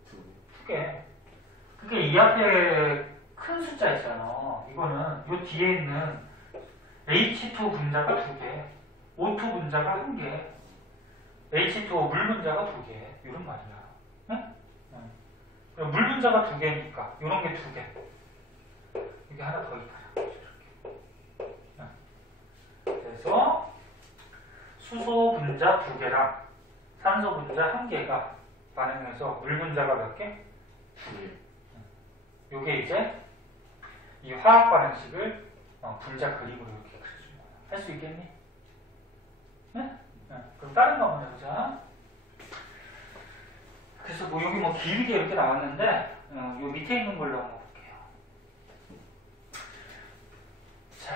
두 개. 그게 이 앞에 큰 숫자 있잖아. 이거는 요 뒤에 있는 H2 분자가 두 개, O2 분자가 한 개, H2O 물 분자가 두 개. 이런 말이야. 네? 물 분자가 두 개니까 이런 게 두 개. 이게 하나 더 있다. 네. 그래서 수소 분자 두 개랑 산소 분자 한 개가 반응해서 물 분자가 몇 개? 두 개. 요게 이제 이 화학 반응식을 분자 그림으로 이렇게 그려준 거야. 할 수 있겠니? 네? 네. 그럼 다른 거 한번 해보자. 그래서 뭐 여기 뭐 길게 이렇게 나왔는데 요 밑에 있는 걸로 한번 볼게요. 자.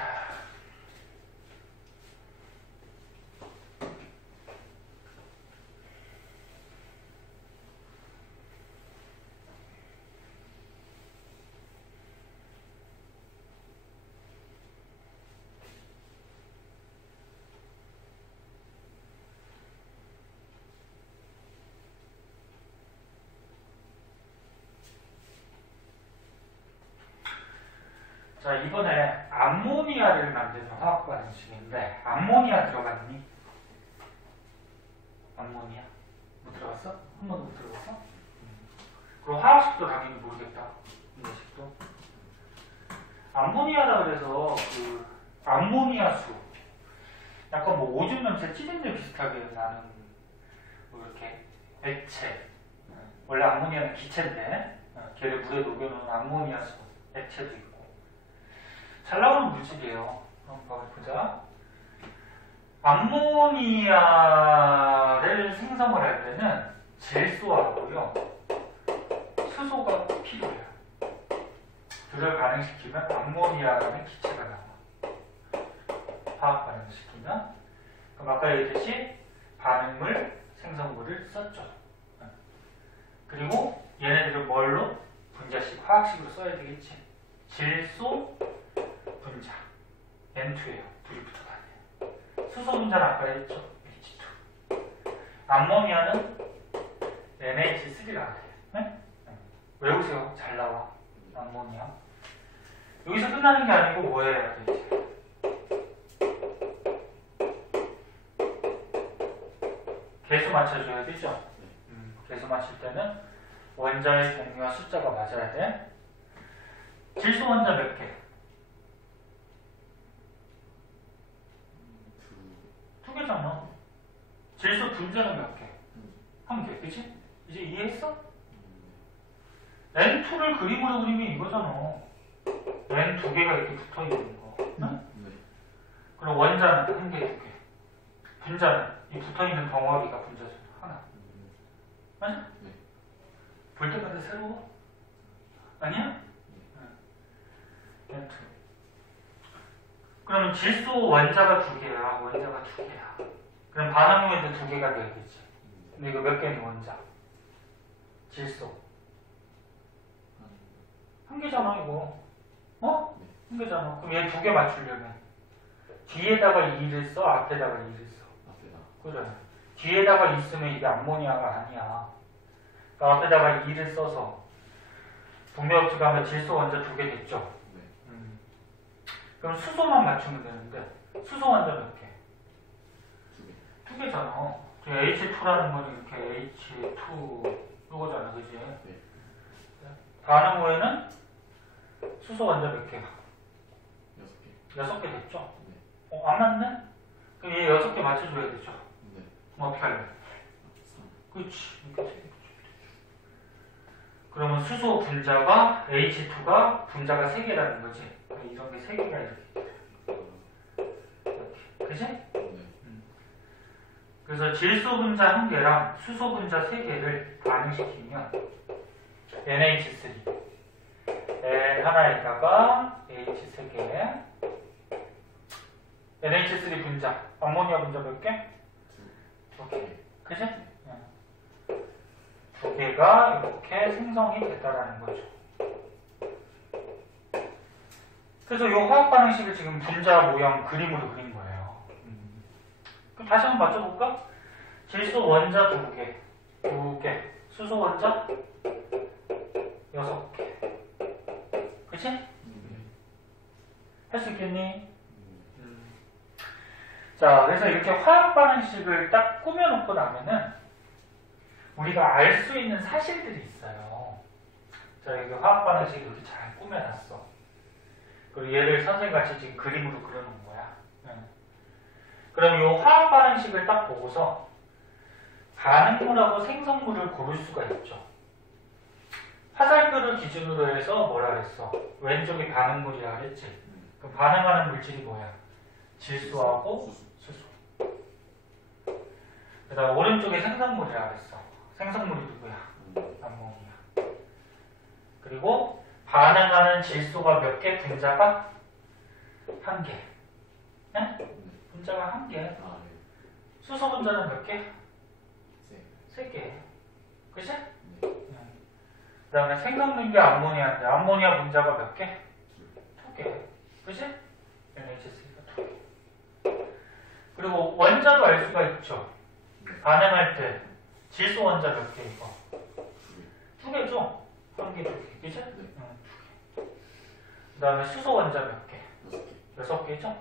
자, 이번에 암모니아를 만드는 화학 반응식인데 암모니아 들어갔니? 암모니아? 못 들어갔어? 한 번도 못 들어갔어? 그리고 화학식도 당연히 모르겠다. 인내식도. 암모니아라 그래서 그 암모니아수 약간 뭐 오줌 냄새, 찌냄새 비슷하게 나는 뭐 이렇게 액체. 원래 암모니아는 기체인데 걔를 물에 녹여놓은 암모니아수 액체도 있고. 잘 나오는 물질이에요. 한번 보자. 암모니아를 생성을 할 때는 질소하고요, 수소가 필요해요. 둘을 반응시키면 암모니아라는 기체가 나와. 화학 반응을 시키면. 그럼 아까 얘기했듯이 반응물, 생성물을 썼죠. 그리고 얘네들을 뭘로? 분자식, 화학식으로 써야 되겠지. 질소 분자 N2예요. 둘이 붙어 다녀요. 수소 분자는 아까 했죠. H2. 암모니아는 NH3라고 해요. 네? 외우세요. 잘 나와. 암모니아. 여기서 끝나는 게 아니고 뭐 해야 되지? 개수 맞춰줘야 되죠. 개수 맞출 때는 원자의 종류와 숫자가 맞아야 돼. 질소 원자 몇 개? 두 개잖아. 질소 분자는 몇 개? 한 개, 그치? 이제 이해했어? N2를 그림으로 그리면 이거잖아. N 두 개가 이렇게 붙어 있는 거. 응? 그럼 원자는 한 개, 두 개. 분자는 이 붙어 있는 덩어리가 분자잖아. 하나. 맞아? 볼 때마다 새로워? 아니야? N2. 그러면 질소 원자가 두 개야, 원자가 두 개야. 그럼 반응용에도 두 개가 돼야겠지. 근데 이거 몇 개니 원자? 질소. 한 개잖아, 이거. 어? 한개잖아. 그럼 얘 두 개 맞추려면 뒤에다가 2를 써, 앞에다가 2를 써. 앞에다. 그래. 뒤에다가 있으면 이게 암모니아가 아니야. 그러니까 앞에다가 2를 써서 분배법칙하면 질소 원자 두 개 됐죠? 네. 그럼 수소만 맞추면 되는데 수소 원자 몇 개? 두 개. 두 개잖아. H2라는 건 이렇게 H2 이거잖아, 그지? 네. 반응 후에는 수소 원자 몇 개야? 6개. 6개 됐죠? 네. 안 맞네? 그럼 얘 6개 맞춰줘야 되죠? 네. 그럼 어떻게 할래? 3. 그렇지. 이렇게 그러면 수소 분자가 H2가 분자가 3개라는 거지. 이런 게 3개가 이렇게. 그치? 네. 그래서 질소 분자 1개랑 수소 분자 3개를 반응시키면 NH3 N 하나에다가 H 3개 NH3 분자 암모니아 분자 몇 개? 2개. 그치? 두 개가 이렇게 생성이 됐다라는 거죠. 그래서 이 화학 반응식을 지금 분자 모형 그림으로 그린 거예요. 그럼 다시 한번 맞춰볼까? 질소 원자 2개, 2개, 수소 원자 6개. 그치? 할 수 있겠니? 자, 그래서 이렇게 화학 반응식을 딱 꾸며놓고 나면은 우리가 알 수 있는 사실들이 있어요. 자, 여기 화학 반응식 이렇게 잘 꾸며놨어. 그리고 얘를 선생님같이 지금 그림으로 그려놓은 거야. 그럼 이 화학 반응식을 딱 보고서 반응물하고 생성물을 고를 수가 있죠. 화살표를 기준으로 해서 뭐라 그랬어? 왼쪽이 반응물이라 그랬지. 그럼 반응하는 물질이 뭐야? 질소하고 수소. 그 다음 오른쪽에 생성물이라 그랬어. 생성물이 누구야? 암모니아. 그리고 반응하는 질소가 몇 개? 분자가 1개. 네? 분자가 1개. 수소 분자는 몇 개? 3개. 그치? 그 다음에 생성된 게 암모니아인데 암모니아 분자가 몇 개? 2개. 그치? NH3가 2개. 그리고 원자도 알 수가 있죠. 반응할 때 질소 원자 몇 개 이거? 2개죠? 1개, 2개. 그치? 그 다음에 수소 원자 몇 개? 6개죠?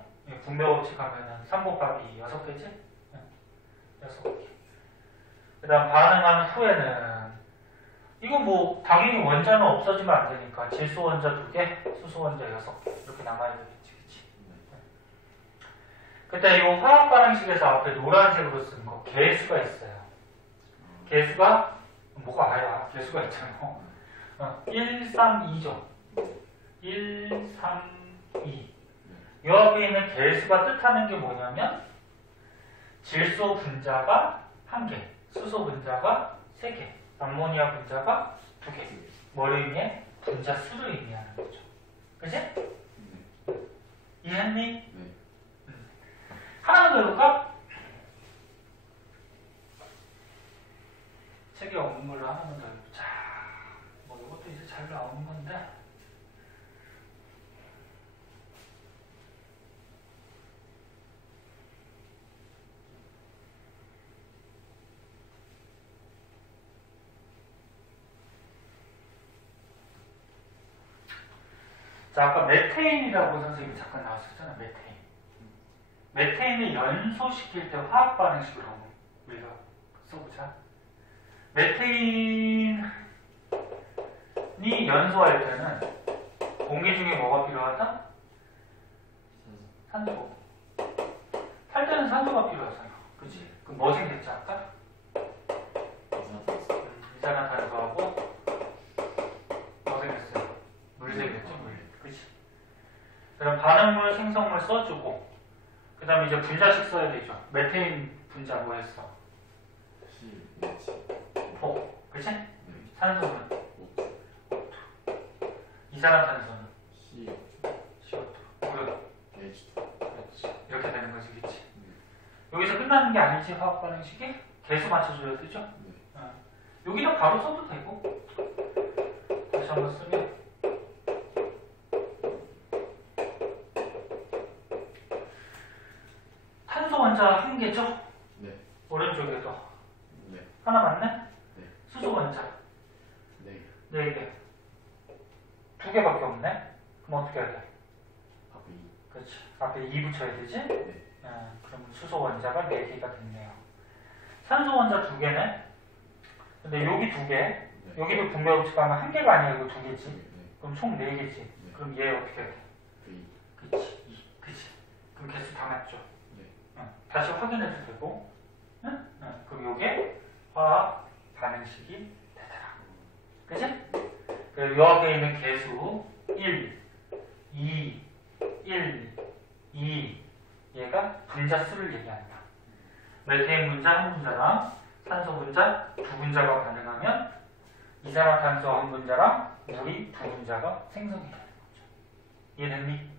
분배법칙 하면은 3 곱하기 6개지? 6개. 그 다음 반응하는 후에는 이건 뭐 당연히 원자는 없어지면 안 되니까 질소 원자 2개, 수소 원자 6개 이렇게 남아야 되겠지, 그치? 그때 이 화학 반응식에서 앞에 노란색으로 쓴 거 개수가 있어요. 개수가 뭐가 아야? 개수가 있잖아. 1, 3, 2죠. 1, 3, 2. 이 앞에 있는 개수가 뜻하는 게 뭐냐면 질소 분자가 1개, 수소 분자가 3개, 암모니아 분자가 2개. 뭘 의미해? 분자 수를 의미하는 거죠. 그치? 이해했니? 하나만 더 해볼까? 책에 없는 걸로 하나만 더 해보자. 뭐 이것도 이제 잘 나오는 건데. 자, 아까 메테인이라고 선생님이 잠깐 나왔었잖아, 메테인. 메테인을 연소시킬 때 화학 반응식으로 우리가 써보자. 메테인이 연소할 때는 공기 중에 뭐가 필요하다? 산소. 탈 때는 산소가 필요하잖아. 그치? 그럼 뭐 생겼지, 아까? 이산화탄소하고 뭐 생겼어요? 물 생겼죠, 물. 그치? 그럼 반응물, 생성물 써주고 그 다음에 이제 분자식 써야 되죠. 메테인 분자 뭐 했어? O. 그치? 산소는? O2. 이산화탄소는? CO2. 물은? 그렇지. 이렇게 되는 거지, 그치? 여기서 끝나는 게 아니지, 화학 반응식이? 개수 맞춰줘야 되죠? 여기다 바로 써도 되고. 다시 한번 쓰면 개죠? 네. 오른쪽에도 네. 하나 맞네? 네. 수소 원자 네. 4개. 2개밖에 없네? 그럼 어떻게 해야 돼? 앞에 2. 그렇지. 앞에 2 붙여야 되지? 네. 그럼 수소 원자가 4개가 됐네요. 산소 원자 2개네? 근데 여기 2개, 네. 여기도 분배법칙 하면 1개가 아니야, 이거 2개지? 네. 그럼 총 4개지? 네. 그럼 얘 어떻게 해야 돼? 2. 그치, 2. 그치. 그럼 개수 다 맞죠? 네. 다시 확인해도 되고, 응? 그럼 요게 화학 반응식이 되더라. 그치? 그래서 요 앞에 있는 개수 1, 2, 1, 2 얘가 분자 수를 얘기한다. 메테인 분자 한 분자랑 산소 분자 두 분자가 반응하면 이산화탄소 한 분자랑 물이 두 분자가 생성이 되는 거죠. 이해됐니?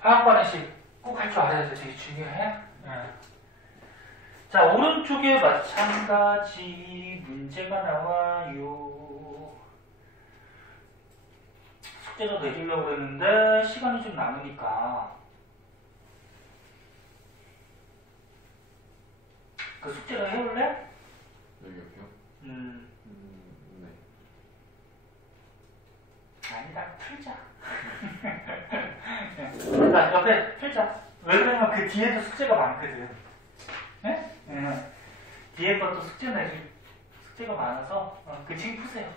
화학 반응식 꼭 할 줄 알아야 돼. 되게 중요해. 자, 오른쪽에 마찬가지 문제가 나와요. 숙제도 내주려고 했는데 시간이 좀 남으니까 그 숙제를 해올래? 여기 옆에요? 네. 아니다, 풀자. 나 옆에 풀자. 왜 그러냐면 그 뒤에도 숙제가 많거든. 네? 뒤에 것도 숙제가 많아서 그 지금 푸세요.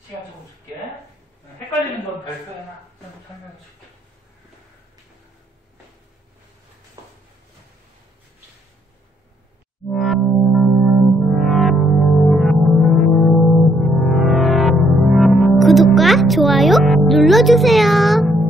시간 조금 줄게. 헷갈리는 건 별표 해놔. 설명해 줄게. 구독과 좋아요 눌러주세요.